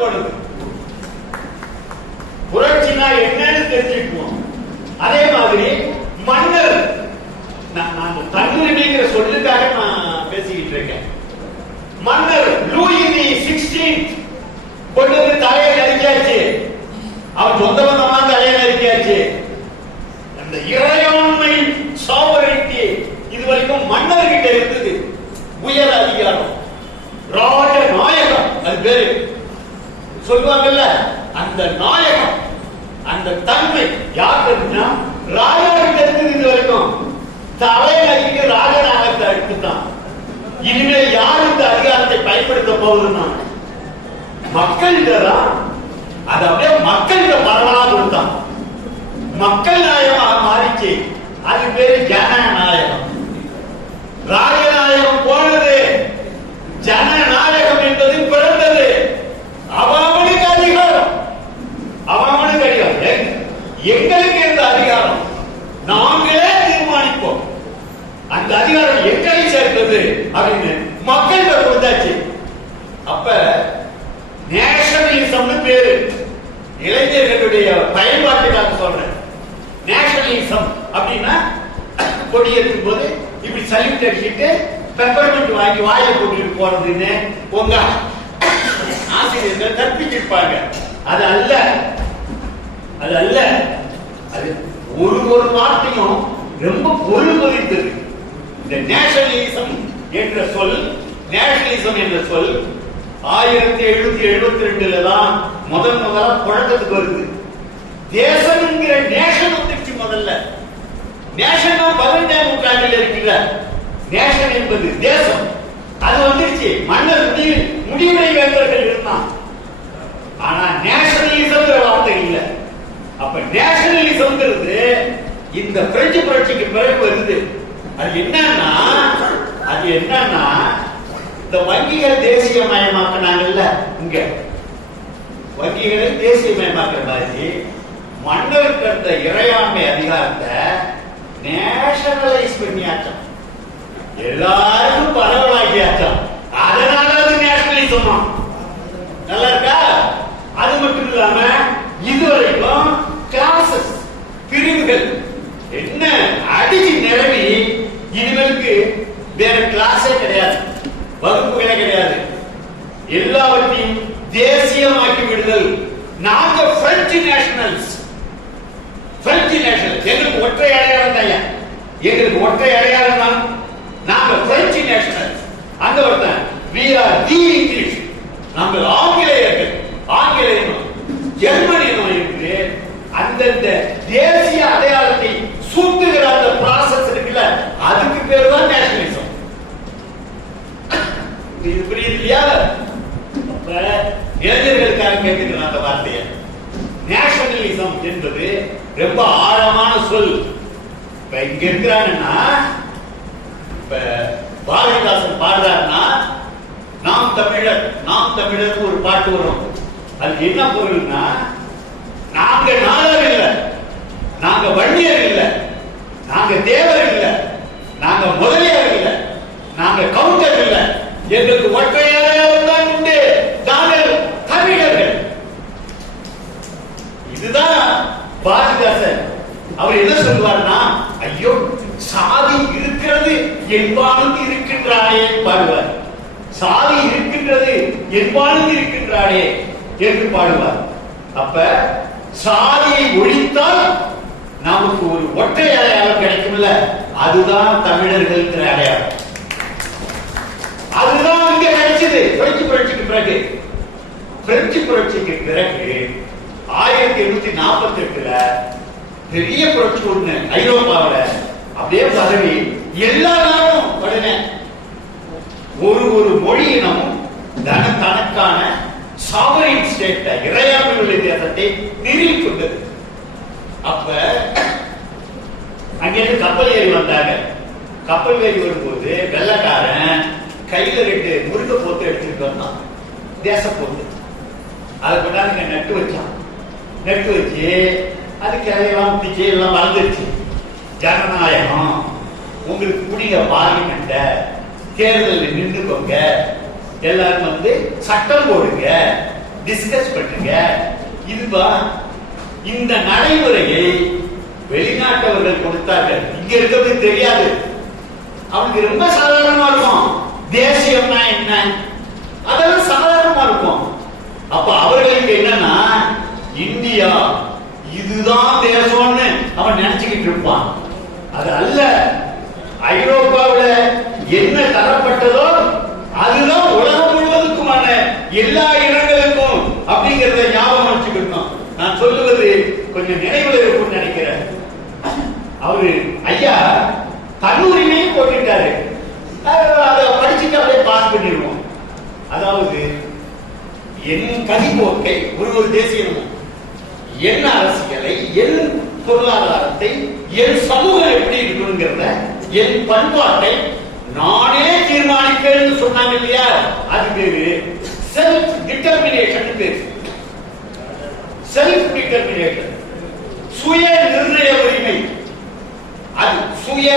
போடுது. புரட்சினா என்னன்னு தெரிஞ்சுக்குவோம். அதே மாதிரி மன்னர், நான் தன்னுரிமைங்கிற சொல்லுக்காக நான் பேசிக்கிட்டு இருக்கேன். மன்னர் லூயி தி 16 கொண்டு வந்து தலையை நறுக்கியாச்சு. அவன் சொந்த பந்தமா தலையை நறுக்கியாச்சு. அந்த இறையாண்மை சாவரிட்டி இது வரைக்கும் மன்னர்கிட்ட இருந்தது. உயர் அதிகாரம், ராஜ நாயகம், அது பேரு சொல்லுவாங்கல்ல. அந்த நாயகம், அந்த தன்மை யாருன்னா ராஜா கிட்ட இருந்தது. இது வரைக்கும் தலைநகருக்கு ராஜநாயகத்தை அடுத்துதான். இனிமேல் யார் இந்த அதிகாரத்தை பயன்படுத்த போகுதுன்னா மக்கள்கிட்ட தான். அது அப்படியே மக்கள்கிட்ட பரவலா கொடுத்தான். மக்கள் நாயகமாக மாறிச்சு. அது பேரு ஜனநாயகம். ராஜநாயகம் போனது, ஜனநாயகம் என்பது பிறந்தது. அவனுக்கு அதிகாரம், அவனுக்கு அதிகாரம். எங்களுக்கு இந்த அதிகாரம் நாங்களே தீர்மானிப்போம். அந்த அதிகாரம் எங்களை சேர்ந்தது அப்படின்னு மக்கள் கொடுத்தாச்சு. அப்ப நேஷனலிசம்னு பேரு. இளைஞர்களுடைய பயன்பாட்டுக்காக சொல்றேன். நேஷனலிசம் அப்படின்னா கொடியேற்றும் போது இப்படி சல்யூட் அடிச்சுட்டு பெப்பர்மெண்ட் வாங்கி வாயை போட்டுட்டு போறதுன்னு உங்க ஆசிரியர்கள் கற்பிச்சிருப்பாங்க. அது அல்ல, அது அல்ல. அது ஒரு வார்த்தையும் ரொம்ப பொருள் பொதித்தது. இந்த நேஷனலிசம் என்ற சொல், நேஷனலிசம் என்ற சொல் 1772 தான் முதலா புழக்கத்துக்கு வருது. தேசம் என்கிற நேஷன் வந்துச்சு. முதல்ல நேஷன் 18ஆம் நூற்றாண்டில் இருக்கிற நேஷன் என்பது தேசம். அது வந்துருச்சு. மன்னர் முடிவுரை வேந்தர்கள் இருந்தான். ஆனா நேஷனலிசம் வார்த்தை இல்லை. அப்ப நேஷனலிசம் இந்த பிரெஞ்சு புரட்சிக்கு பிறகு வருது. அது என்னன்னா இந்த வங்கிகள் தேசியமயமாக்கினாங்கல்ல. இங்க வங்கிகளை தேசியமயமாக்குற மாதிரி மன்னருக்கு அந்த இறையாண்மை அதிகாரத்தை நேஷனலைஸ் பண்ணியாச்சோம். எல்லாருக்கும் பரவலாக்கியாச்சோம். அதனால அது நேஷனலிசம். நல்லா இருக்கா? அது மட்டும் இல்லாம இதுவரைக்கும் கிளாஸஸ், பிரிவுகள் என்ன அடிச்சு நிரவி இனிமேலுக்கு வேற கிளாஸே கிடையாது, வகுப்புகளே கிடையாது. எல்லாவற்றையும் தேசியமாக்கி விடுதல். நாங்க பிரெஞ்சு நேஷனல்ஸ், பிரெஞ்சு நேஷனல். எங்களுக்கு ஒற்றை அடையாளம் தான், எங்களுக்கு ஒற்றை அடையாளம் தான். நாங்க பிரெஞ்சு நேஷனல்ஸ். அங்க ஒருத்தன் we are the English. நாங்கள் ஆங்கிலேயர்கள், ஆங்கிலேயனும் ஜெர்மனியும் இருக்கு. அந்தந்த தேசிய அடையாளத்தை சூட்டுகிற அந்த ப்ராசஸ் இருக்குல்ல, அதுக்கு பேர் தான் நேஷனலிசம். இது புரியுது இல்லையா? அப்ப இளைஞர்களுக்காக கேட்டுக்கிறேன் அந்த வார்த்தையை. நேஷனலிசம் என்பது ரொம்ப ஆழமான சொல். இப்ப இங்க இருக்கிறாங்கன்னா, இப்ப பாரதிதாசன் பாடுறாருன்னா நாம் தமிழர், நாம் தமிழர் ஒரு பாட்டு வரும். அது என்ன பொருள்னா, நாங்க நாடர் இல்ல, நாங்க வன்னியர் இல்ல, நாங்க தேவர் இல்ல, நாங்க முதலியார் இல்ல, நாங்க கவுண்டர் இல்ல, எங்களுக்கு ஒற்றையாளர் தான் உண்டு, நாங்கள் தமிழர்கள். இதுதான் பாரதிதாசன். அவர் என்ன சொல்வார்னா, ஐயோ சாதி இருக்கிறது என்பானுக்கு இருக்கின்றானே பாடுவார். சாதி இருக்கின்றது என்பானுக்கு இருக்கின்றானே என்று பாடுவார். அப்ப சாதியை ஒழித்தால் நமக்கு ஒரு ஒற்றை அடையாளம் கிடைக்கும்ல, அதுதான் தமிழர்கள் அடையாளம். அதுதான் இங்க கிடைச்சது. பிரெஞ்சு புரட்சிக்கு பிறகு, பிரெஞ்சு புரட்சிக்கு பிறகு 1848 பெரிய புரட்சி ஒண்ணு ஐரோப்பாவில் அப்படியே பரவி எல்லா நாடும் உடனே ஒரு மொழி இனமும் தனக்கான சாவரின் ஸ்டேட்டை, இறையாண்மை உள்ள தேசத்தை நிறுவிக் கொண்டது. அப்ப அங்கிருந்து கப்பல் ஏறி வந்தாங்க. கப்பல் ஏறி வரும்போது வெள்ளக்காரன் கையில 2 முருக போத்து எடுத்துட்டு வந்தான், தேச போத்து. அதை கொண்டாந்து நட்டு வச்சான். நட்டு வச்சு அது கிளையெல்லாம் பிச்சு எல்லாம் வளர்ந்துருச்சு. ஜனநாயகம், உங்களுக்கு கூடிய பார்லிமெண்ட தேர்தலில் நின்றுக்கோங்க, எல்லாரும் வந்து சட்டம் போடுங்க, டிஸ்கஸ் பண்ணுங்க. இதுவா இந்த நடைமுறையை வெளிநாட்டவர்கள் கொடுத்தார்கள். இங்க இருக்கிறது தெரியாது, அவனுக்கு ரொம்ப சாதாரணமா இருக்கும். தேசியம்னா என்ன அதெல்லாம் சாதாரணமா இருக்கும். அப்ப அவர்களுக்கு என்னன்னா இந்தியா இதுதான் தேசம்னு அவன் நினைச்சுக்கிட்டு இருப்பான். அது அல்ல, ஐரோப்பாவில் என்ன தரப்பட்டதோ அதுதான் உலகம் முழுவதுக்குமான எல்லா இனங்களுக்கும் அப்படிங்கறத ஞாபகம் வச்சுக்கணும். நான் சொல்லுவது கொஞ்சம் நினைவுல இருக்கும்னு நினைக்கிறேன். அவரு ஐயா தன்னுரிமையும் போட்டுட்டாரு, அதை படிச்சுட்டு அப்படியே பாஸ் பண்ணிடுவோம். அதாவது என் கதிப்போக்கை ஒரு தேசியமும் என் அரசியலை, என் பொருளாதாரத்தை, என் சமூகம் எப்படி இருக்கணுங்கிறத, என் பண்பாட்டை நானே தீர்மானிப்பேன்னு சொன்னாங்க இல்லையா, அது பேரு செல்ஃப் டிட்டர்மினேஷன் பேரு. செல்ஃப் டிட்டர்மினேஷன், சுய நிர்ணய உரிமை, அது சுய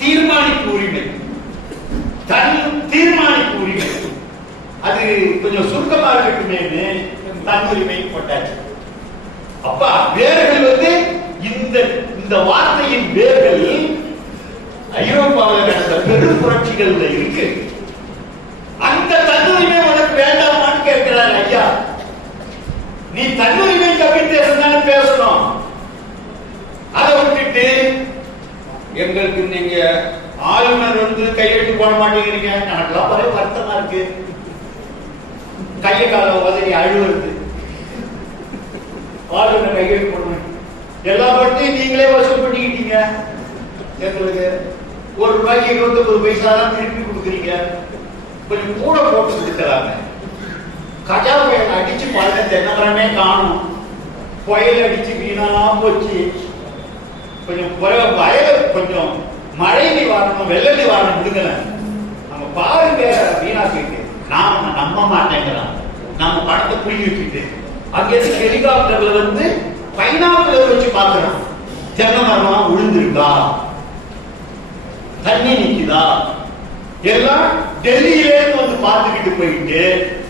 தீர்மானிப்பு உரிமை, தன் தீர்மானிப்பு உரிமை. அது கொஞ்சம் சுருக்கமா இருக்கட்டுமே தன் உரிமை போட்டாச்சு. அப்ப வேர்கள் இந்த வார்த்தையின் வேர்கள் ஐரோப்பாவில் நடந்த பெரும் புரட்சிகள்ல இருக்கு. அந்த தன்னுரிமை உனக்கு வேண்டாமான்னு கேட்கிறார் ஐயா. நீ தன்னுரிமை கம்மி பேச பேசணும். அதை விட்டுட்டு எங்களுக்கு நீங்க ஆளுநர் கையெழுத்து போட மாட்டேங்கிறீங்க, எனக்குலாம் ஒரே வருத்தமா இருக்கு. கையை கால உதவி அழுவுறது, ஆளுநர் கையெழுத்து போடணும். எல்லா பட்டையும் நீங்களே வசூல் பண்ணிக்கிட்டீங்க. எங்களுக்கு ₹1 29 தான் திருப்பி கொடுக்குறீங்க. கொஞ்சம் கூட போட்டு கொடுக்குறாங்க. கஜா புயல் அடிச்சு பல தென்னமரமே காணும், புயல் அடிச்சு வீணா போச்சு. கொஞ்சம் வயல கொஞ்சம் மழை நிவாரணம், வெள்ள நிவாரணம் விடுங்கல. நம்ம பாருங்க வீணாக்கிட்டு நாம நம்ப மாட்டேங்கிறான். நம்ம படத்தை புள்ளி வச்சுட்டு அங்கே ஹெலிகாப்டர்ல பைனாக்குலர் வச்சு பாக்குறான். தென்னை மரம் விழுந்திருக்கா, தண்ணி நிக்குதா, எல்லாம் டெல்லியிலே பார்த்துக்கிட்டு போயிட்டு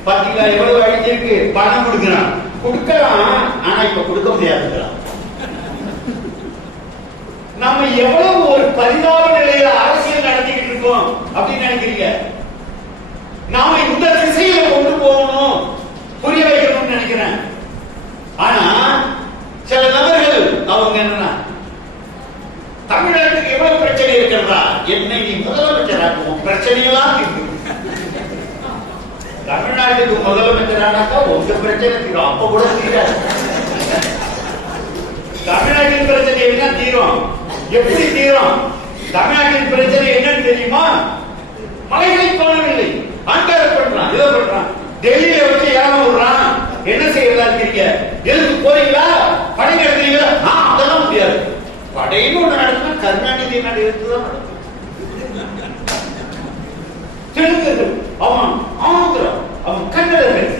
பாத்தீங்களா எவ்வளவு அழிஞ்சிருக்கு, பணம் கொடுக்கிறான். கொடுக்கலாம், ஆனா இப்ப கொடுக்க முடியாதுங்கிறான். நம்ம எவ்வளவு ஒரு பரிதாப நிலையில அரசியல் நடத்திக்கிட்டு இருக்கோம் அப்படின்னு நினைக்கிறீங்க? நாம இந்த திசையில கொண்டு போகணும், புரிய வைக்கணும்னு நினைக்கிறேன். ஆனா சில நபர்கள் அவங்க என்னன்னா, தமிழ்நாட்டுக்கு எவ்வளவு பிரச்சனை இருக்கிறதா, என்னை நீ முதலமைச்சராக்குவோம், பிரச்சனையெல்லாம் தீர்ந்து. தமிழ்நாட்டுக்கு முதலமைச்சரானாக்கா உங்க பிரச்சனை தீரும், அப்ப கூட தீராது. தமிழ்நாட்டின் பிரச்சனை என்ன தீரும்? எப்படி தீரும்? தமிழ்நாட்டின் பிரச்சனை என்னன்னு தெரியுமா? மலைகளை காணவில்லை, ஆண்டார பண்றான், இதை பண்றான், டெல்லியில வச்சு ஏழை விடுறான். என்ன செய்யறதா இருக்கீங்க? எதுக்கு போறீங்களா? படை நடத்துறீங்களா? அதெல்லாம் முடியாது. படைன்னு ஒண்ணு நடத்தினா கருணாநிதி நாடு எடுத்துதான் நடக்கும். தெலுங்கர்கள், அவன் ஆந்திரம், அவன் கன்னடர்கள்,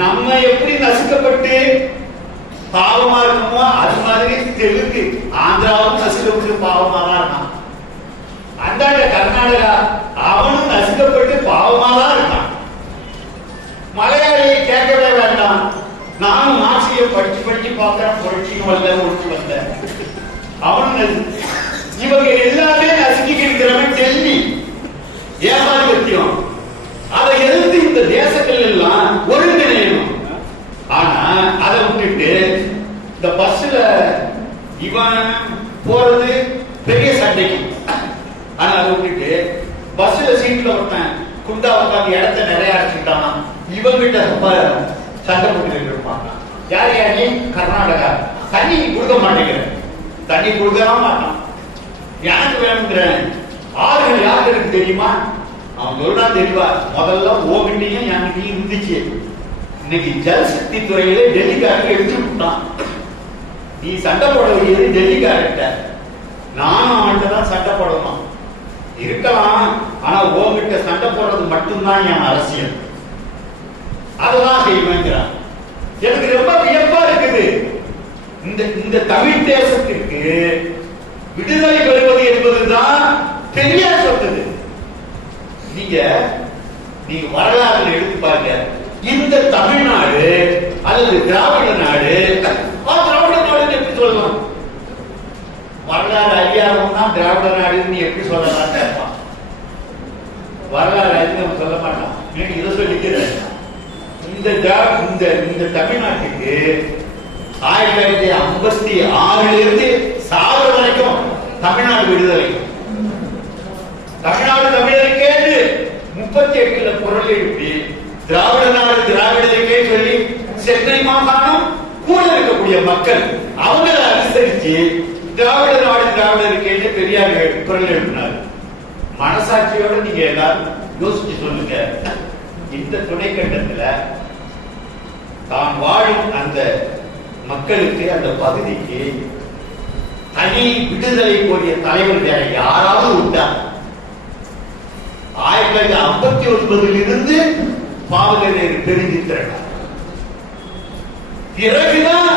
நம்ம எப்படி நசுக்கப்பட்டு பாவமா இருக்குமோ அது மாதிரி தெலுங்கு ஆந்திராவும் நசுக்கப்பட்டு பாவமா தான் இருக்கான். அந்தாண்ட கர்நாடகா அவனும் நசுக்கப்பட்டு பாவமா தான் இருக்கான். மலையாளியை கேட்கவே வேண்டாம். நானும் மார்க்சியம் படிச்சு பார்க்கிறேன், புரட்சியும் வரல, ஒழிச்சு வரல. அவன் இவங்க எல்லாமே நசுக்கிட்டு இருக்கிறவன் டெல்லி ஏமாதிபத்தியம். அதை எதிர்த்து இந்த தேசங்கள் எல்லாம் ஒருங்கிணையணும். ஆனா அதை விட்டுட்டு இந்த பஸ்ல இவன் போறது பெரிய சண்டைக்கு. ஆனா அதை விட்டுட்டு பஸ்ல சீட்ல ஒருத்தன் குண்டா உட்காந்து இடத்த நிறைய அடிச்சுட்டான், இவங்கிட்ட சண்டை போட்டு இருப்பாங்க. யார் யாரு? கர்நாடகா. தண்ணி கொடுக்க மாட்டேங்கிற, தண்ணி கொடுக்கவே மாட்டான். எனக்கு வேணுங்கிற ஆறுகள் யாருக்கு தெரியுமா? அவன் சொல்றா தெரியவா, முதல்ல ஓகிட்டையும் என்கிட்டையும் இருந்துச்சு. இன்னைக்கு ஜல்சக்தி துறையில டெல்லிக்காரங்க எடுத்து விட்டான். நீ சண்டை போட வேண்டியது டெல்லிக்காரர்கிட்ட, நானும் அவன்கிட்ட தான் சண்டை போடணும். இருக்கலாம், ஆனா ஓகிட்ட சண்டை போடுறது மட்டும்தான் என் அரசியல், அதெல்லாம் செய்வேங்கிறான். எனக்கு ரொம்ப வியப்பா இருக்குது. இந்த தமிழ் தேசத்திற்கு விடுதலை பெறுவது என்பதுதான் பெரியார் சொன்னது. நீங்க வரலாறு எடுத்து பாருங்க. இந்த தமிழ்நாடு அல்லது திராவிட நாடு, திராவிட நாடுன்னு எப்படி சொல்லலாம்? வரலாறு அறியாதவன்னா திராவிட நாடுன்னு எப்படி சொல்லலாம் கேட்பான். வரலாறு அறிஞர் சொல்ல மாட்டான். இதை சொல்லிக்கிறேன். இந்த தமிழ்நாட்டுக்கு 1956 சாவு வரைக்கும் தமிழ்நாடு விடுதலை. தமிழ்நாடு தமிழருக்கேன்னு 38 குரல் எழுப்பி திராவிட நாடு திராவிடருக்கே சொல்லி சென்னை மாகாணம் கூட இருக்கக்கூடிய மக்கள் அவங்களை அனுசரிச்சு திராவிட நாடு திராவிடருக்கேன்னு பெரியார் குரல் எழுப்பினார். மனசாட்சியோட நீங்க எல்லாரும் யோசிச்சு சொல்லுங்க. இந்த துணைக்கண்டத்துல தான் வாழும் அந்த மக்களுக்கு, அந்த பகுதிக்கு தனி விடுதலை கோரிய தலைவர் வேற யாராவது உண்டா? 1959 இருந்து பாவலரேறு தெரிஞ்சிருக்கிறார். பிறகுதான்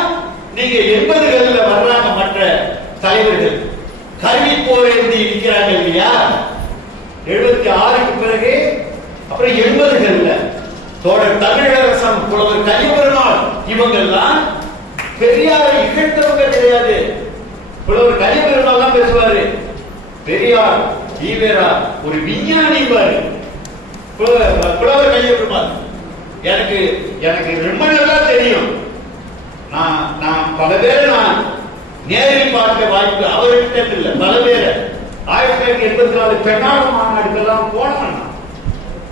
நீங்க 80களில் வர்றாங்க மற்ற தலைவர்கள். கல்வி போர் எழுதி இருக்கிறாங்க இல்லையா? 76க்கு பிறகு, அப்புறம் 80களில் தோழர் தமிழரசன், புலவர் கலிபெருமாள் இவங்கெல்லாம் பெரியாரை இகழ்த்தவங்க கிடையாது. புலவர் கலிபெருமாள் தான் பேசுவாரு. பெரியார் ஈவேரா ஒரு விஞ்ஞானி பாரு. புலவர் கலிபெருமாள் எனக்கு ரொம்ப நல்லா தெரியும். நான் பல பேரை நான் நேரில் பார்க்க வாய்ப்பு அவர்கிட்ட இல்ல, பல பேரை 1984 பெண்ணாடு மாநாடுக்கெல்லாம் போனேன்.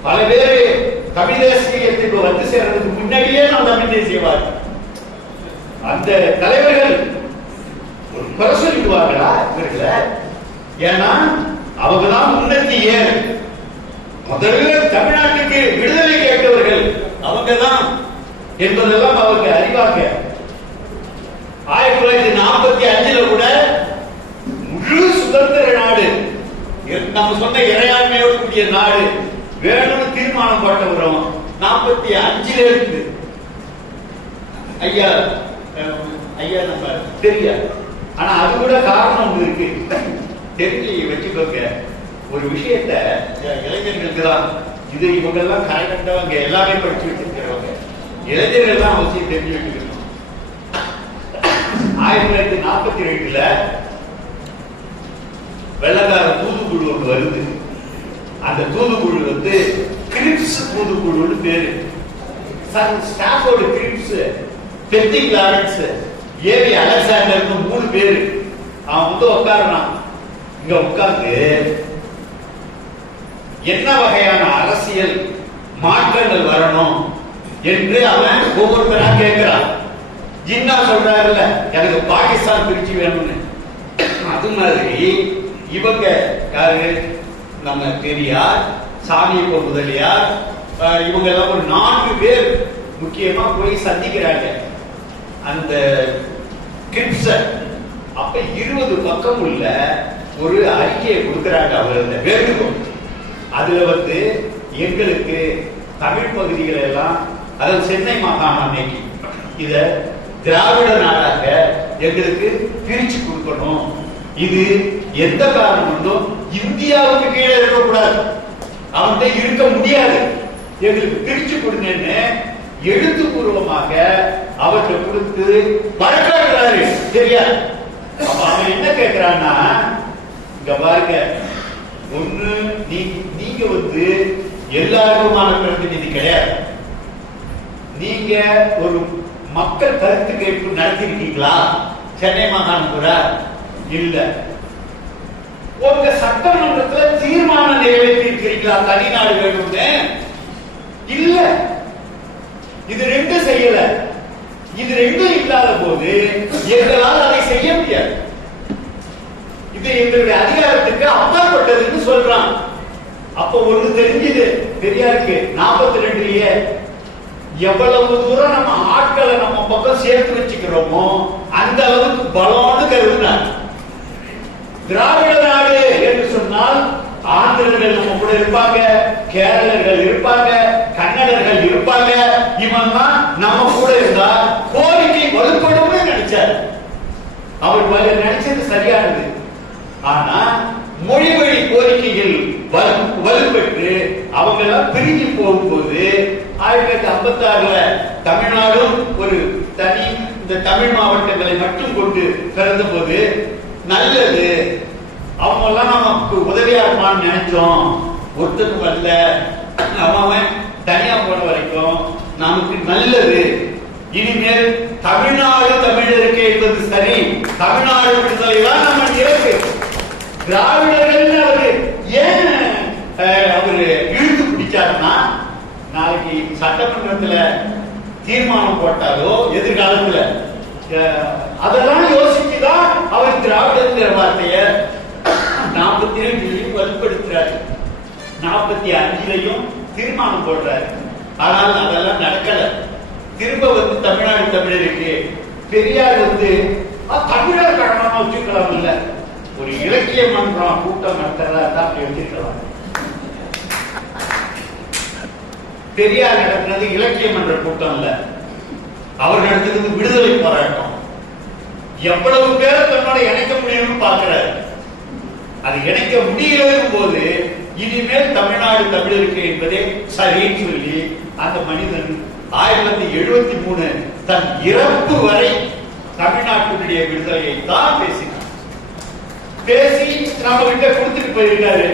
பல பேரு தமிழ் தேசியத்துக்கு வந்து சேர்றதுக்கு முன்னாடியே நான் தமிழ் தேசியவாதி. அந்த தலைவர்கள் ஒரு குறை சொல்லிடுவாங்களா இவர்கள? ஏன்னா அவங்கதான் முன்னத்தி ஏன் முதல்ல தமிழ்நாட்டுக்கு விடுதலை கேட்டவர்கள் அவங்கதான் என்பதெல்லாம் அவருக்கு அறிவாக. 1945 கூட முழு சுதந்திர நாடு, நம்ம சொன்ன இறையாண்மையோடு கூடிய நாடு வேணும்னு தீர்மானம் போட்டவரும் 45 இருக்கு. ஐயா நம்ம தெரியாது. ஆனா அது கூட காரணம் இருக்கு, தெரிஞ்சு வச்சுக்கோங்க. ஒரு விஷயத்த இளைஞர்களுக்கு தான் இது, இவங்க எல்லாம் கரை கண்டவங்க, எல்லாமே படிச்சு வச்சிருக்கிறவங்க. இளைஞர்கள் தான் அவசியம் தெரிஞ்சு வச்சுக்கணும். 1942 வெள்ளக்கார தூதுக்குழு ஒன்று வருது. அந்த தூதுக்குழு வந்து கிரிப்ஸ் தூதுக்குழுன்னு பேரு. Stafford grips, Pethick Lawrence, AV Alexander 3 பேரு. அவன் வந்து உட்கார்றான். இங்க உட்கார்ந்து என்ன வகையான அரசியல் மாற்றங்கள் வரணும் என்று அவன் ஒவ்வொருத்தரா கேட்கிறான். ஜின்னா சொல்றாருல்ல, எனக்கு பாகிஸ்தான் பிரிச்சு வேணும்னு. அது மாதிரி இவங்க யாரு, நம்ம பெரியார், சாமியப்ப முதலியார், இவங்க எல்லாம் ஒரு 4 பேர் முக்கியமா போய் சந்திக்கிறாங்க அந்த கிரிப்ஸ. அப்ப 20 பக்கம் உள்ள ஒரு அறிக்கையை கொடுக்கிறாங்க அவர். அந்த வேண்டுகோள் அதுல வந்து எங்களுக்கு தமிழ் பகுதிகளை எல்லாம், அதாவது சென்னை மாகாணம் அன்னைக்கு இத திராவிட நாடாக எங்களுக்கு பிரிச்சு கொடுக்கணும். இது எந்த காரணம் கொண்டும் இந்தியாவுக்கு கீழே இருக்கக்கூடாது, அவன்கிட்ட இருக்க முடியாது, எங்களுக்கு பிரிச்சு கொடுங்கன்னு எழுத்துப்பூர்வமாக அவற்றை கொடுத்து வழக்காடுறாரு. சரியா? அப்ப அவன் என்ன கேட்கிறான்னா, இங்க பாருங்க, ஒண்ணு நீங்க வந்து எல்லாருக்குமான பிரதிநிதி கிடையாது. நீங்க ஒரு மக்கள் கருத்து கேட்பு நடத்திருக்கீங்களா சென்னை மாகாணம் கூட? இல்ல. உங்க சட்டமன்றத்துல தீர்மானம் நிறைவேற்றி இருக்கிறீங்களா தனிநாடு வேணும்னு? இல்ல. இது 2 செய்யல. இது 2 இல்லாத போது எங்களால் அதை செய்ய முடியாது. இது எங்களுடைய அதிகாரத்துக்கு அப்பாற்பட்டதுன்னு சொல்றான். அப்ப ஒண்ணு தெரிஞ்சது பெரியாருக்கு 42 எவ்வளவு தூரம் நம்ம ஆட்களை நம்ம பக்கம் சேர்த்து வச்சுக்கிறோமோ அந்த அளவுக்கு பலம்னு கருதுனார். திராவிட நாடு என்று சொன்னால் ஆந்திரர்கள் நம்ம கூட இருப்பாங்க, கேரளர்கள் இருப்பாங்க, கன்னடர்கள் இருப்பாங்க. இவன்லாம் நம்ம கூட இருந்தா கோரிக்கை வலுப்படும் நினைச்சார். அவர் நினைச்சது சரியானது. ஆனா மொழி வழி கோரிக்கைகள் வலுப்பெற்று அவங்க எல்லாம் பிரிஞ்சு போகும்போது 1956 தமிழ்நாடும் ஒரு தனி இந்த தமிழ் மாவட்டங்களை மட்டும் கொண்டு பிறந்த போது நல்லது அவங்க எல்லாம் நமக்கு உதவியா இருப்பான்னு நினைச்சோம். ஒருத்தருக்கு வரல, அவன் தனியா போன வரைக்கும் நமக்கு நல்லது. இனிமேல் தமிழ்நாடு தமிழருக்கு என்பது சரி, தமிழ்நாடு விடுதலை தான் நம்ம இருக்கு. திராவிடர்கள் அவரு ஏன் அவரு இழுத்து பிடிச்சாருன்னா, நாளைக்கு சட்டமன்றத்துல தீர்மானம் போட்டாலோ எதிர்காலத்துல அதெல்லாம் யோசிச்சுதான் அவர் திராவிடங்கிற வார்த்தைய 42 வலுப்படுத்துறாரு, 45 தீர்மானம் போடுறாரு. ஆனால் அதெல்லாம் நடக்கல. திரும்ப தமிழ்நாடு தமிழருக்கு பெரியார் தமிழர் கடனாம வச்சுக்கலாம். இல்ல, ஒரு இலக்கிய மன்றம் கூட்டம் நடத்துறதா அப்படி வச்சிருக்கலாம். பெரியார் நடத்தினது இலக்கிய மன்ற கூட்டம் இல்ல, அவர் நடத்துறது விடுதலை போராட்டம். எவ்வளவு பேரை தன்னோட இணைக்க முடியும்னு பாக்குறாரு. அது இணைக்க முடியலும் போது இனிமேல் தமிழ்நாடு தமிழருக்கு என்பதே சரின்னு சொல்லி அந்த மனிதன் 1973 தன் இறப்பு வரை தமிழ்நாட்டுடைய விடுதலையை தான் பேசினார். பேசி நம்ம கிட்ட கொடுத்துட்டு போயிருக்காரு.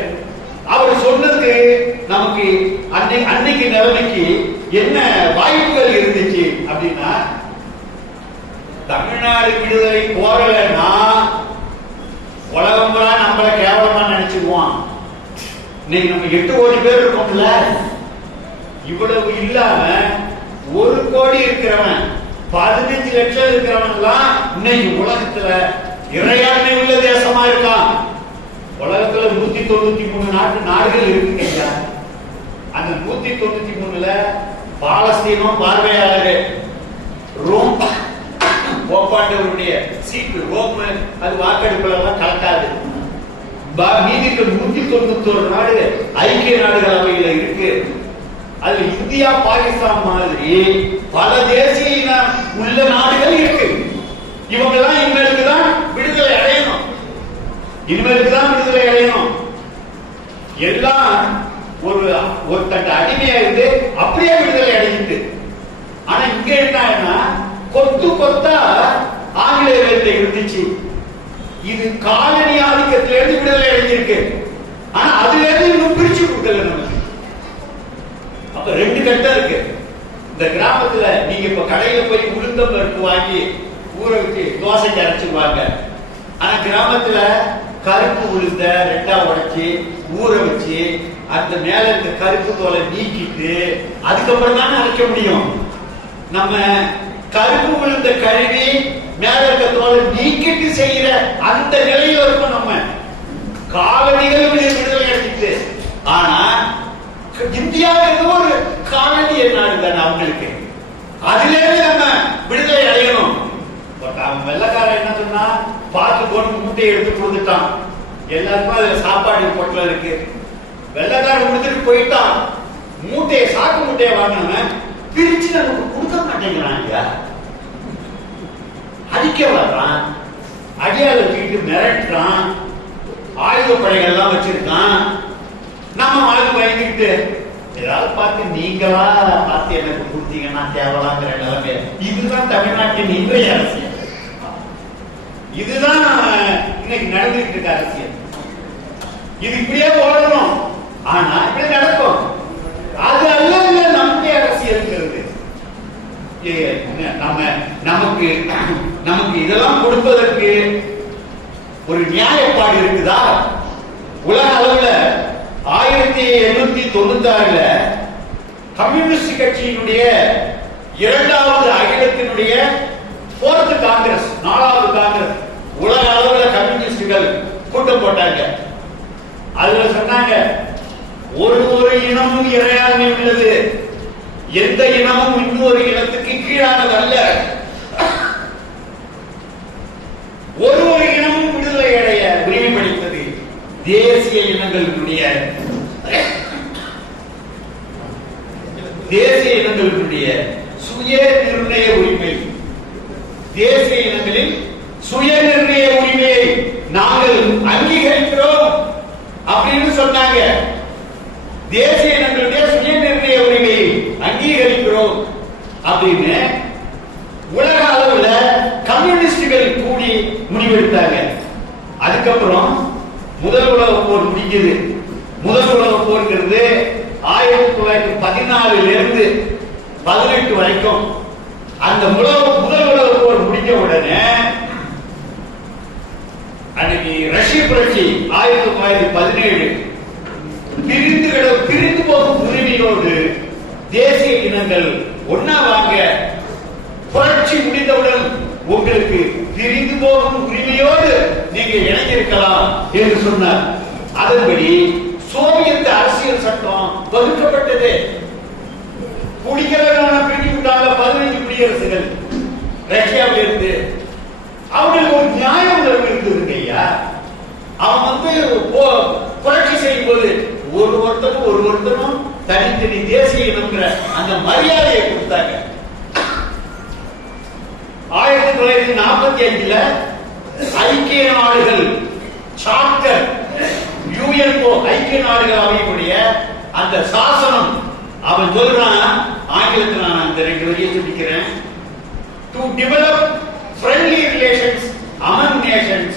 அவர் சொன்னதுக்கு நமக்கு அன்னைக்கு நிலைமைக்கு என்ன வாய்ப்புகள் இருந்துச்சு அப்படின்னா, தமிழ்நாடு விடுதலை போகலன்னா உலகம் நம்மள கேவலமா நினைச்சுக்குவான். இன்னைக்கு நம்ம 8 கோடி பேர் இருக்கோம்ல, இவ்வளவு இல்லாம 1 கோடி இருக்கிறவன் 15 லட்சம் இருக்கிறவன் எல்லாம் இன்னைக்கு உலகத்துல இறையாண்மை உள்ள தேசமா இருக்கான். உலகத்துல 193 நாடுகள் இருக்குங்க. அந்த 193ல பாலஸ்தீனம் பார்வையாளர் ரோம் போப்பாண்டவருடைய சீட்டு ரோம் அது வாக்கெடுப்புல எல்லாம் கலக்காது. மீதி 191 நாடு ஐக்கிய நாடுகள் அவையில இருக்கு. அது இந்தியா பாகிஸ்தான் மாதிரி பல தேசிய உள்ள நாடுகள் இருக்கு. இவங்க எல்லாம் இவங்களுக்கு தான் விடுதலை அடையணும், இவங்களுக்கு தான் விடுதலை அடையணும். எல்லாம் ஒரு தட்ட அடிமையா இருந்து அப்படியே விடுதலை அடைஞ்சிட்டு. ஆனா இங்க என்ன, கொத்து கொத்தா ஆங்கிலேயர்கிட்ட இருந்துச்சு. இது காலனி ஆதிக்கத்திலிருந்து விடுதலை அடைஞ்சிருக்கு. ஆனா அதுல இருந்து இன்னும் பிரிச்சு கொடுக்கல நமக்கு. அப்ப 2 கட்டம் இருக்கு. இந்த கிராமத்துல நீங்க இப்ப கடையில போய் உளுந்த பருப்பு வாங்கி ஊற வச்சு தோசைக்கு அரைச்சுவாங்க. ஆனா கிராமத்துல கருப்பு உளுந்த 2ஆ உடைச்சு ஊற வச்சு அந்த மேல இருக்க கருப்பு தோலை நீக்கிட்டு அதுக்கப்புறம் தான் அரைக்க முடியும். நம்ம கருப்பு உளுந்த கழுவி மேல இருக்க தோலை நீக்கிட்டு செய்யற அந்த நிலையில இருக்கும். நம்ம காலனிகள் விடுதலை அடைஞ்சிட்டு. ஆனா இந்தியாவுக்கு ஒரு காலனிய நாடு தானே அவங்களுக்கு. அதுல நம்ம விடுதலை அடையணும். அவன் வெள்ளக்காரன் என்ன சொன்னா, பார்த்து போட்டு மூட்டையை எடுத்து கொடுத்துட்டான். எல்லாருக்கும் அதுல சாப்பாடு பொட்டல இருக்கு. வெள்ளக்காரன் கொடுத்துட்டு போயிட்டான். மூட்டையை சாக்கு மூட்டையை வாங்கினவன் பிரிச்சு நமக்கு கொடுக்க மாட்டேங்கிறாங்க. அடிக்க வர்றான், அடியால தூக்கிட்டு மிரட்டுறான், ஆயுதப்படைகள் எல்லாம் வச்சிருக்கான். நம்ம வாழ்க்கை பயந்துக்கிட்டு ஏதாவது பார்த்து நீங்களா பார்த்து எனக்கு கொடுத்தீங்கன்னா தேவலாங்கிற நிலைமை. இதுதான் தமிழ்நாட்டின் இன்றைய அரசியல். இதுதான் இன்னைக்கு நடந்துகிட்டு இருக்க அரசியல். இது இப்படியே ஓடணும். ஆனா இப்படி நடக்கும். அது அல்ல நம்முடைய அரசியல்ங்கிறது. நமக்கு இதெல்லாம் கொடுப்பதற்கு ஒரு நியாயப்பாடு இருக்குதா? உலக அளவுல 1896 கம்யூனிஸ்ட் கட்சியினுடைய 2வது அகிலத்தினுடைய 4th காங்கிரஸ், 4வது காங்கிரஸ், உலக அளவுல கம்யூனிஸ்டுகள் கூட்டம் போட்டாங்க. அதுல சொன்னாங்க, ஒரு இனமும் இறையாண்மை உள்ளது, எந்த இனமும் இன்னொரு இனத்துக்கு கீழானது அல்ல. ஒரு இனமும் விடுதலை அடைய உரிமை படைத்தது தேசிய இனங்களுடைய சுய நிர்ணய உரிமை. தேசிய இனங்களில் சுய நிர்ணய உரிமையை நாங்கள் அங்கீகரிக்கிறோம் அப்படின்னு சொன்னாங்க. தேசிய இனங்களுடைய சுய நிர்ணய உரிமையை அங்கீகரிக்க அப்படின்னு உலக அளவுல கம்யூனிஸ்டுகள் கூடி முடிவெடுத்தாங்க. அதுக்கப்புறம் முதல் உலக போர் முடிஞ்சது. முதல் உலக போர்ங்கிறது 1914 இருந்து 18 வரைக்கும். அந்த முதல் உலக போர் முடிஞ்ச உடனே அன்னைக்கு ரஷ்ய புரட்சி 1917 பிரிந்து போகும் உரிமையோடு தேசிய இனங்கள் ஒன்னா வாங்க, புரட்சி முடிந்தவுடன் உங்களுக்கு பிரிந்து போகும் உரிமையோடு நீங்க இணைந்திருக்கலாம் என்று சொன்னார். அதன்படி சோவியத் அரசியல் சட்டம் வகுக்கப்பட்டது. குடிக்கிறவன பிரிஞ்சு விட்டாங்க 15 குடியரசுகள் ரஷ்யாவில் இருந்து. அவங்களுக்கு ஒரு நியாய உணர்வு இருந்ததுங்க ஐயா. அவன் புரட்சி செய்யும் போது ஒருத்தரும் தனித்தனி தேசிய இனம்ங்கிற அந்த மரியாதையை கொடுத்தாங்க. 1945 ஐக்கிய நாடுகள் சார்ட்டர், யுஎன்ஓ ஐக்கிய நாடுகள் அவையுடைய அந்த சாசனம் அவன் சொல்றான். ஆங்கிலத்தில் நான் அந்த 2 வரியை சொல்லிக்கிறேன். To develop friendly relations among nations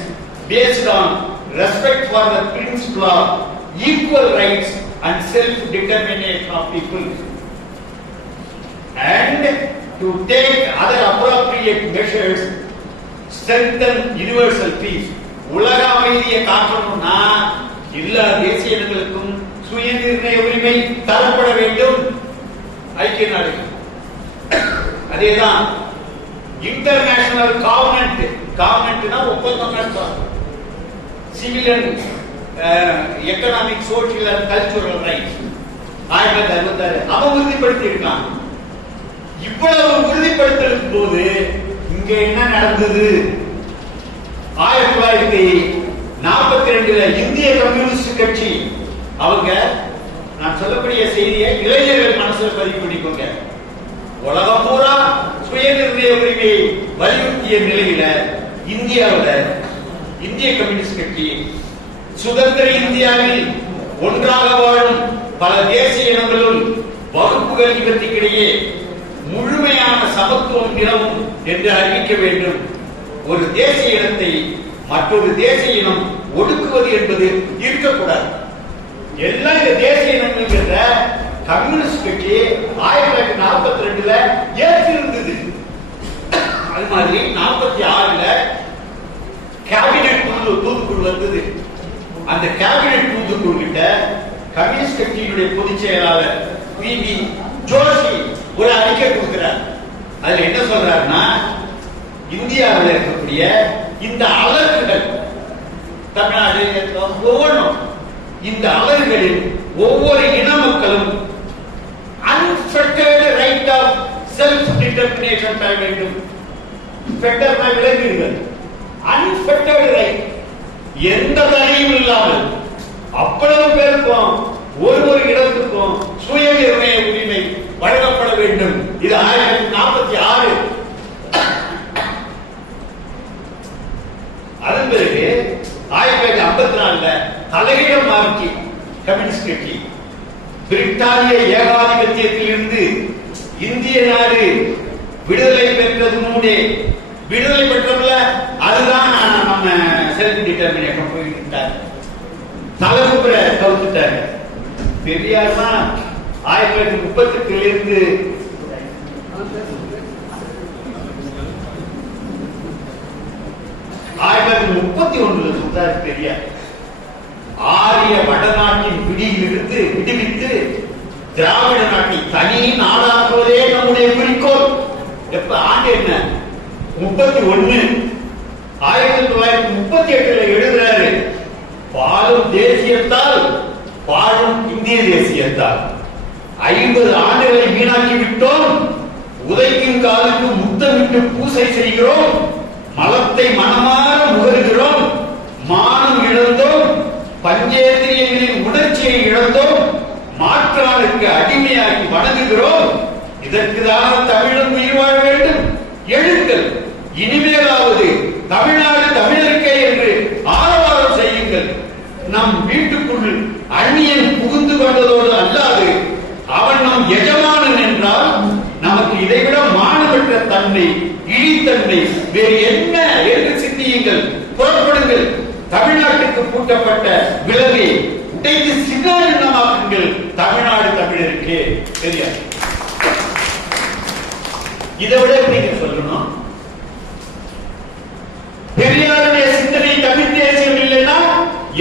based on respect for the principle of equal rights and self-determination of people, and to take other appropriate measures strengthen universal peace. உலக அமைதியை காக்கணும்னா எல்லா தேசிய இனங்களுக்கும் சுயநிர்ணய உரிமை தரப்பட வேண்டும். ஐக்கிய நாடுகள் அதேதான். இன்டர்நேஷனல் காவனன்ட்னா ஒப்பந்தம் நடத்தும். Civil and economic, social and cultural rights 1966 அவன் உறுதிப்படுத்தி இருக்கான். இவ்வளவு உறுதிப்படுத்தும் போது இங்க என்ன நடந்தது? 1942 இந்திய கம்யூனிஸ்ட் கட்சி அவங்க, நான் சொல்லக்கூடிய செய்தியை இளைஞர்கள் மனசுல பதிவு பண்ணிக்கோங்க. உலகம் பூரா சுயநிர்ணய உரிமையை வலியுறுத்திய நிலையில இந்தியாவில் இந்திய கம்யூனிஸ்ட் கட்சி சுதந்திர இந்தியாவில் ஒன்றாக வாழும் பல தேசிய இனங்களுள் வகுப்புகள் இவற்றுக்கிடையே முழுமையான சமத்துவம் நிலவும் என்று அறிவிக்க வேண்டும். ஒரு தேசிய இனத்தை மற்றொரு தேசிய இனம் ஒடுக்குவது என்பது இருக்கக்கூடாது. எல்லாம் இந்த தேசிய இனங்கள் கம்யூனிஸ்ட் கட்சி 1942 ஏற்றிருந்தது. அது மாதிரி 46 கேபினெட் தூதுக்குழு வந்தது. அந்த கேபினெட் தூதுக்குழு கிட்ட கம்யூனிஸ்ட் கட்சியினுடைய பொதுச் செயலாளர் பி.வி. ஜோஷி ஒரு அறிக்கை கொடுக்கிறார். அதுல என்ன சொல்றாருன்னா, இந்தியாவில் இருக்கக்கூடிய இந்த அலகுகள், தமிழ்நாடு ஒவ்வொன்றும், இந்த அலகுகளில் ஒவ்வொரு இன மக்களும் unfettered right of self determination பெற வேண்டும். ஃபெட்டர் விளங்குங்கள். unfettered right, எந்த தடையும் இல்லாமல் அவ்வளவு பேருக்கும் ஒரு இடத்துக்கும் சுய நிர்ணய உரிமை வழங்கப்பட வேண்டும். இது 1946. அதன் பிறகு 1954 தலையிடம் மாற்றி கம்யூனிஸ்ட் கட்சி பிரிட்டானிய ஏகாதிபத்தியத்தில் இருந்து இந்திய நாடு விடுதலை பெற்றதுனூடே விடுதலை பெற்றதுல அதுதான் நம்ம செல்ஃப் டிட்டர்மினேஷன் போயிட்டார். தலைமுறை கவுத்துட்டாங்க. பெரியார் தான் 1938 இருந்து 1931 சொல்றாரு பெரியார். ஆரிய வடநாட்டின் பிடியிலிருந்து விடுவித்து திராவிட நாட்டை தனி நாடாக்குவதே நம்முடைய குறிக்கோள். எப்ப ஆண்டு என்ன 31 1938 எழுதுறாரு. பாடும் தேசியத்தால் பாடும் இந்திய தேசியத்தால் 50 ஆண்டுகளை வீணாக்கி விட்டோம். உதைக்கும் காலுக்கு முத்தமிட்டு பூசை செய்கிறோம். மலத்தை மனமாற முகர்கிறோம். மானம் இழந்தோம். பஞ்சேந்திரியங்களின் உணர்ச்சியை இழந்தோம். மாற்றானுக்கு அடிமையாகி வணங்குகிறோம். இதற்குதான் தமிழன் உயிர் வாழ வேண்டும். எழுங்கள், இனிமேலாவது தமிழ்நாடு தமிழருக்கே என்று ஆரவாரம் செய்யுங்கள். நம் வீட்டுக்குள் அந்நியன் புகுந்து கொண்டதோடு அல்லாது அவன் நம் எஜமானன் என்றால் நமக்கு இதைவிட மாறுபட்ட தன்மை, இழித்தன்மை வேறு என்ன என்று சிந்தியுங்கள். புறப்படுங்கள். தமிழ்நாட்டுக்கு பூட்டப்பட்ட விலங்கை உடைத்து சின்னாபின்னமாக்குங்கள். தமிழ்நாடு தமிழருக்கு தெரியாது. இதை விட நீங்க சொல்லணும், பெரியாருடைய சிந்தனை தமிழ் தேசியம் இல்லைன்னா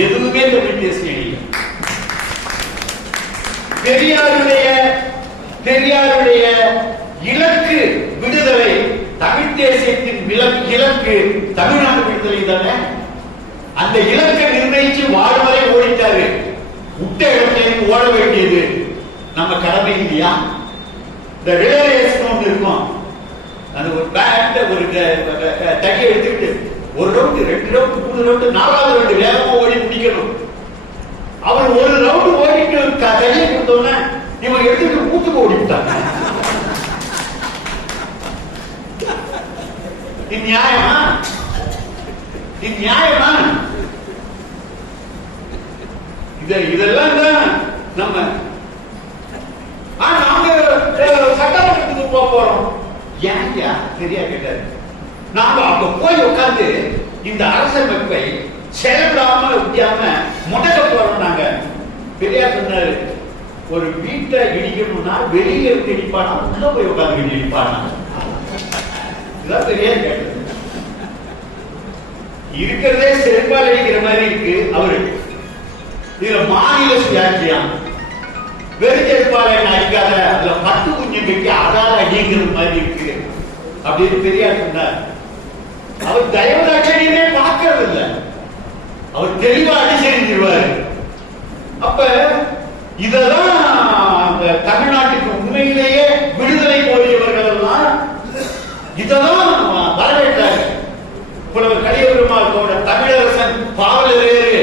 எதுவுமே தமிழ் தேசியம் இல்லை. பெரியாருடைய இலக்கு விடுதலை, தமிழ் தேசியத்தின் இலக்கு தமிழ்நாடு விடுதலை தானே. அந்த இலக்கை நிர்ணயிச்சு வாழ்வரை ஓடிட்டாரு. விட்ட இடத்திலிருந்து ஓட வேண்டியது நம்ம கடமை இல்லையா? இந்த ரிலேஷன் ஒன்று இருக்கும். அந்த ஒரு பேட் ஒரு தடியை எடுத்துக்கிட்டு ஒரு ரவுண்டு, 2 ரவுண்டு, 3 ரவுண்டு, 4வது ரவுண்டு வேகமா ஓடி முடிக்கணும். அவர் ஒரு ரவுண்டு ஓடிட்டு தடியை கொடுத்தோன்னே இவன் எடுத்துட்டு கூத்துக்கு ஓடிவிட்டாங்க. இது நியாயமா? இது நியாயமா? இதெல்லாம் தான் நம்ம நாங்க சட்டமன்றத்துக்கு போறோம். ஏன்யா சரியா கேட்டாரு. நாம அங்க போய் உட்கார்ந்து இந்த அரசமைப்பை செயல்படாம விடாம முடக்க போறோம். நாங்க பெரியார் சொன்னாரு, ஒரு வீட்டை இடிக்கணும்னா வெளியே இருந்து இடிப்பானா உள்ள போய் உட்கார்ந்து இடிப்பானா? இதுதான் பெரியார் கேட்டது. இருக்கிறதே செருப்பால் அடிக்கிற மாதிரி இருக்கு அவரு. இதுல மாநில சுயாட்சியம், வெறுச்செருப்பாலை அடிக்காத அதுல 10 குஞ்சம் வைக்க அதால அடிங்கிற மாதிரி இருக்கு அப்படின்னு பெரியார் சொன்னார். அவர் தயவுதாட்சணியமே பார்க்கறது இல்லை. அவர் தெளிவா அடி செஞ்சிருவாரு. அப்ப இதெல்லாம் தமிழ்நாட்டுக்கு உண்மையிலேயே விடுதலை கோரியவர்கள் எல்லாம் இதெல்லாம் வரவேற்றாரு. புலவர் கலியபெருமாளோட தமிழரசன், பாவலரேறு,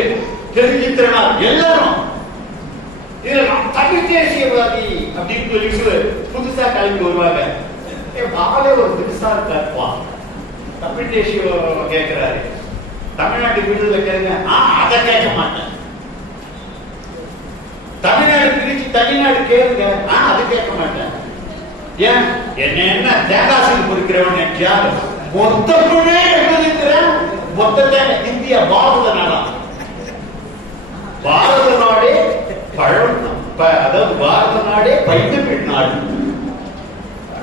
தெரிஞ்சித்திரனார் எல்லாரும் தமிழ் தேசியவாதி அப்படின்னு சொல்லி புதுசா கிளம்பி வருவாங்க. பாலே ஒரு புதுசா இருக்காருப்பா, தமிழ் தேசியம் கேட்கிறாரு. தமிழ்நாட்டு விடுதலை கேளுங்க, அதை கேட்க மாட்டேன். தமிழ்நாடு பிரிச்சு தனிநாடு கேளுங்க, அதை கேட்க மாட்டேன். ஏன் என்ன தேங்காசி பொறுக்கிறவன் நினைச்சாரு. மொத்தமே எழுதிக்கிறேன். மொத்தத்தை இந்தியா பாரத நாடா, பாரத நாடே பழம், அதாவது பாரத நாடே பைந்தமிழ் நாடு.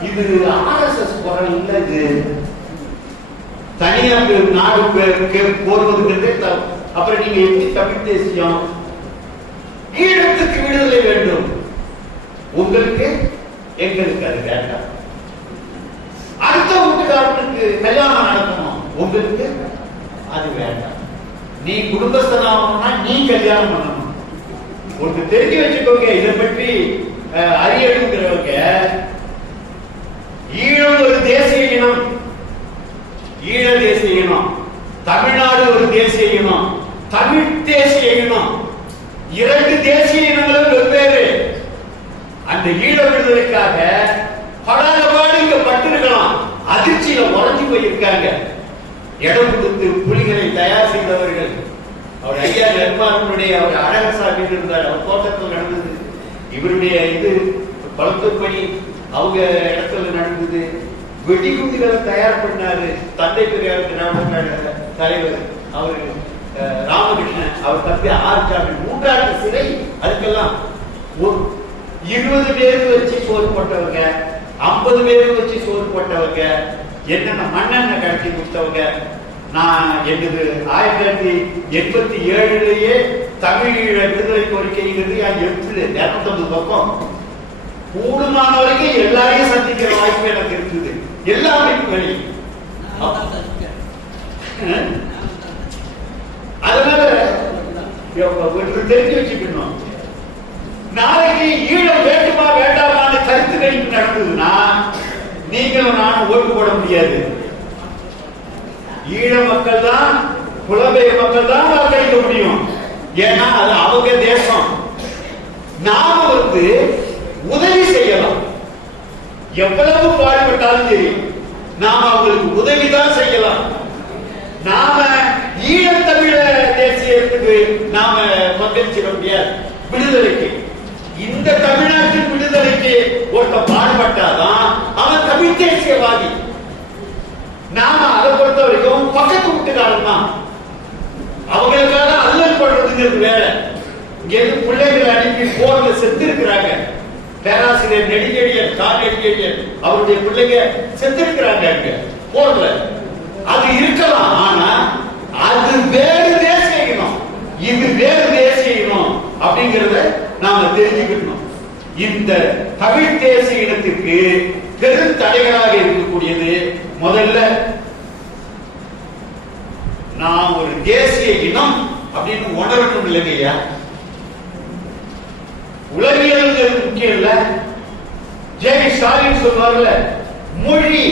இது ஆர்எஸ்எஸ் குரல் இல்ல. இது தனியா நாடு போடுவதுங்கிறதே. அப்புறம் நீங்க எப்படி தமிழ் தேசியம்? ஈழத்துக்கு விடுதலை வேண்டும் உங்களுக்கு, எங்களுக்கு அது வேண்டாம். அடுத்த வீட்டுக்காரனுக்கு கல்யாணம் நடக்கணும் உங்களுக்கு, அது வேண்டாம். நீ குடும்பஸ்தனாகணும்னா நீ கல்யாணம் பண்ணணும். ஒன்று தெரிஞ்சு வச்சுக்கோங்க. இதை பற்றி அறியணுங்கிறவங்க, ஈழம் ஒரு தேசிய இனம், ஈழ தேசிய இனம், தமிழ்நாடு ஒரு தேசிய இனம், தமிழ் தேசிய இனம். 2 தேசிய இனங்களும் வெவ்வேறு. அந்த ஈழ விடுதலைக்காக படாத பாடு இங்க பட்டிருக்கலாம். அதிர்ச்சியில உறைஞ்சு போயிருக்காங்க. இடம் கொடுத்து புலிகளை தயார் செய்தவர்கள். அவர் ஐயா நெற்மாறனுடைய அவர் அழகசாமி இருந்தார். அவர் தோட்டத்தில் நடந்தது. இவருடைய இது பலத்தூர் பணி அவங்க இடத்துல நடந்தது. வெடிகுண்டுகளை தயார் பண்ணாரு தந்தை பெரியார் திராவிட தலைவர் அவரு ராமகிருஷ்ணன். அவர் தம்பி ஆர்சாமி. 3ஆண்டு சிறை. அதுக்கெல்லாம் 20 பேருக்கு வச்சு சோறு போட்டவங்க, 50 பேருக்கு வச்சு சோறு போட்டவங்க, என்னென்ன மண்ணெண்ணெய் கடத்தி கொடுத்தவங்க. நான் என்னது 1987 தமிழீழ விடுதலை கோரிக்கைங்கிறது 250 பக்கம். கூடுமான வரைக்கும் எல்லாரையும் சந்திக்கிற வாய்ப்பு எனக்கு இருக்குது. எல்லா அமைப்புகளையும். அதனால தெரிஞ்சு வச்சுக்கணும். நாளைக்கு ஈழம் வேண்டுமா வேண்டாமான்னு கருத்து கணிப்பு நடந்ததுன்னா நீங்களும் நானும் ஓட்டு போட முடியாது. ஈழ மக்கள் தான், புலம்பெயர் மக்கள் தான் வாக்களிக்க முடியும். ஏன்னா அது அவங்க தேசம். நாம உதவி செய்யலாம். எவ்வளவு பாடுபட்டாலும் சரி நாம அவங்களுக்கு உதவிதான் செய்யலாம். நாம ஈழத்தமிழ தேசியத்துக்கு நாம பங்களிச்சிட முடியாது. விடுதலைக்கு, இந்த தமிழ்நாட்டின் விடுதலைக்கு ஒருத்தன் பாடுபட்டாதான் அவன் தமிழ் தேசியவாதி. நாம அதை பொறுத்த வரைக்கும் பக்கத்து வீட்டுக்காரன் தான். அவங்களுக்காக அல்லல் பண்றதுங்கிறது வேலை. இங்க இருந்து பிள்ளைகளை அனுப்பி போர்ல செத்து இருக்கிறாங்க. பேராசிரியர் நெடுஞ்செழியன், நெடுஞ்செழியன் அவருடைய பிள்ளைங்க செத்து இருக்கிறாங்க அங்க போர்ல. அது இருக்கலாம், ஆனா அது வேறு தேசிய இனம், இது வேறு தேசிய இனம் அப்படிங்கறத நாம தெரிஞ்சுக்கணும். இந்த தமிழ் தேசிய இனத்திற்கு பெரும் தடைகளாக இருக்கக்கூடியது, முதல்ல நாம் ஒரு தேசிய இனம் அப்படின்னு உணரணும் இல்லைங்கய்யா. உலகியல் முக்கியம் இல்ல. ஜே.வி. ஸ்டாலின் சொல்வார்ல, மொழி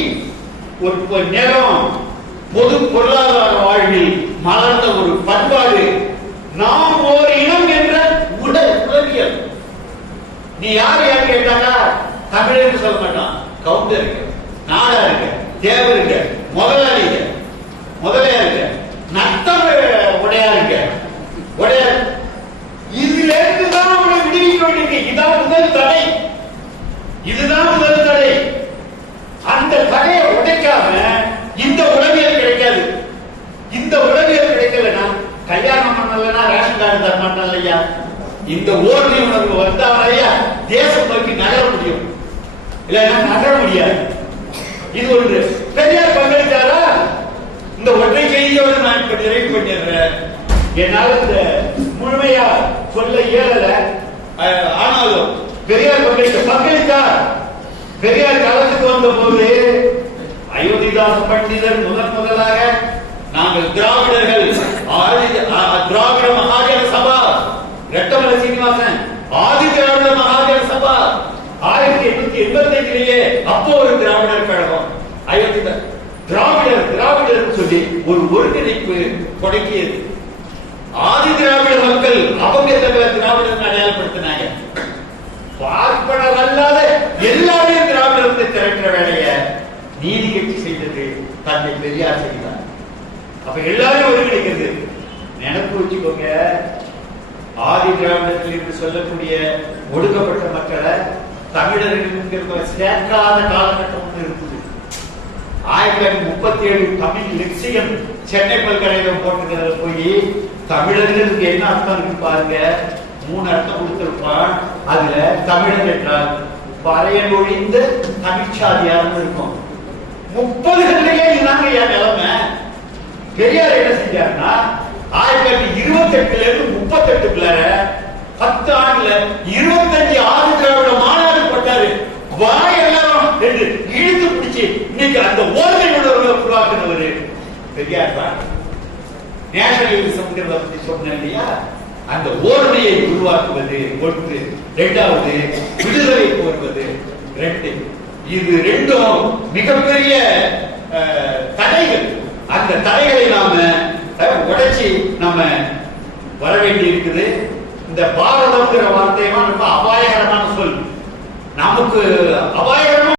ஒரு நேரம் பொது பொருளாதார வாழ்வில் மலர்ந்த ஒரு பண்பாடு. நாம் ஒரு இனம் என்ற உளவியல். நீ யாரு யாரு கேட்டாக்கா தமிழர் சொல்ல மாட்டான். கவுண்டருங்க, நாடாருங்க, தேவருங்க, முதலாளிங்க, முதலையாருங்க, நத்தம் உடையாருங்க, உடையார். இதுல இருந்துதான் அவனை விடுவிக்க வேண்டியிருக்கு. இதான் முதல் தடை, இதுதான் முதல் தடை. அந்த தடையை உடைக்காம இந்த உளவியல் கிடைக்காது. இந்த உளவியல் கிடைக்கலன்னா கல்யாணம் பண்ணலன்னா ரேஷன் கார்டு தர மாட்டான் இல்லையா. இந்த ஓர்மை உணர்வு வந்தாலையா தேசம் நோக்கி நகர முடியும், இல்லைன்னா நகர முடியாது. இது ஒன்று. பெரியார் பங்களித்தாரா? இந்த ஒற்றை செய்தியோடு நான் இப்ப நிறைவு பண்ணிடுறேன். என்னால இந்த முழுமையா சொல்ல இயலல. ஆனாலும் பெரியார் பங்களித்தார். பெரியார் காலத்துக்கு வந்த போது அயோத்திதாச பண்டிதர் முதலாக நாங்கள் திராவிடர்கள், திராவிட மகாஜன சபா, ரெட்டமலை சீனிவாசன், ஆதி திராவிட மகாஜன சபா 1885 அப்போ ஒரு திராவிடர் கழகம், அயோத்திதாச திராவிடர் சொல்லி ஒரு ஒருங்கிணைப்பு தொடங்கியது. ஆதி திராவிட மக்கள் அவங்க திராவிடர் அடையாளப்படுத்தினாங்க. பார்ப்பனர் அல்லாத எல்லாமே திராவிடத்தை திரட்டுற வேலைய நீதி கட்சி செய்தது தந்தை பெரியார் செய்தார். அப்ப எல்லாரும் ஒருங்கிணைக்கிறது. நினைப்பு வச்சுக்கோங்க, ஆதி திராவிடத்தில் என்று சொல்லக்கூடிய ஒடுக்கப்பட்ட மக்களை தமிழர்கள் சேர்க்காத காலகட்டம் இருக்குது. 1937 தமிழ் லெக்சியம் சென்னை பல்கலைக்கழகம் போட்டுக்கிறத போய் தமிழர்களுக்கு என்ன அர்த்தம் இருக்கு பாருங்க. 3 அர்த்தம் கொடுத்திருப்பான். அதுல தமிழன் என்றால் பறையன் ஒழிந்த தமிழ்ச்சாதியார் இருக்கும். 30களிலே இதுதாங்க என் நிலைமை. பெரியார் என்ன செஞ்சாருன்னா 1928 இருந்து 38 10 ஆண்டுல 25 ஆதி திராவிட மாநாடு போட்டாரு. வாய் எல்லாரும் இழுத்து பிடிச்சு இன்னைக்கு அந்த ஓர்மை உணர்வை உருவாக்குனவரு பெரியார் தான். நேஷனலிசம் பத்தி சொன்னேன் இல்லையா, அந்த ஓர்மையை உருவாக்குவது ஒன்று. 2வது விடுதலை கோருவது 2. இது 2ம் மிகப்பெரிய தடைகள். அந்த தடைகளை நாம உடைச்சி நம்ம வர வேண்டி இருக்குது. இந்த பாரதம்ங்கிற வார்த்தையெல்லாம் ரொம்ப அபாயகரமான சொல். நமக்கு அபாயகரமான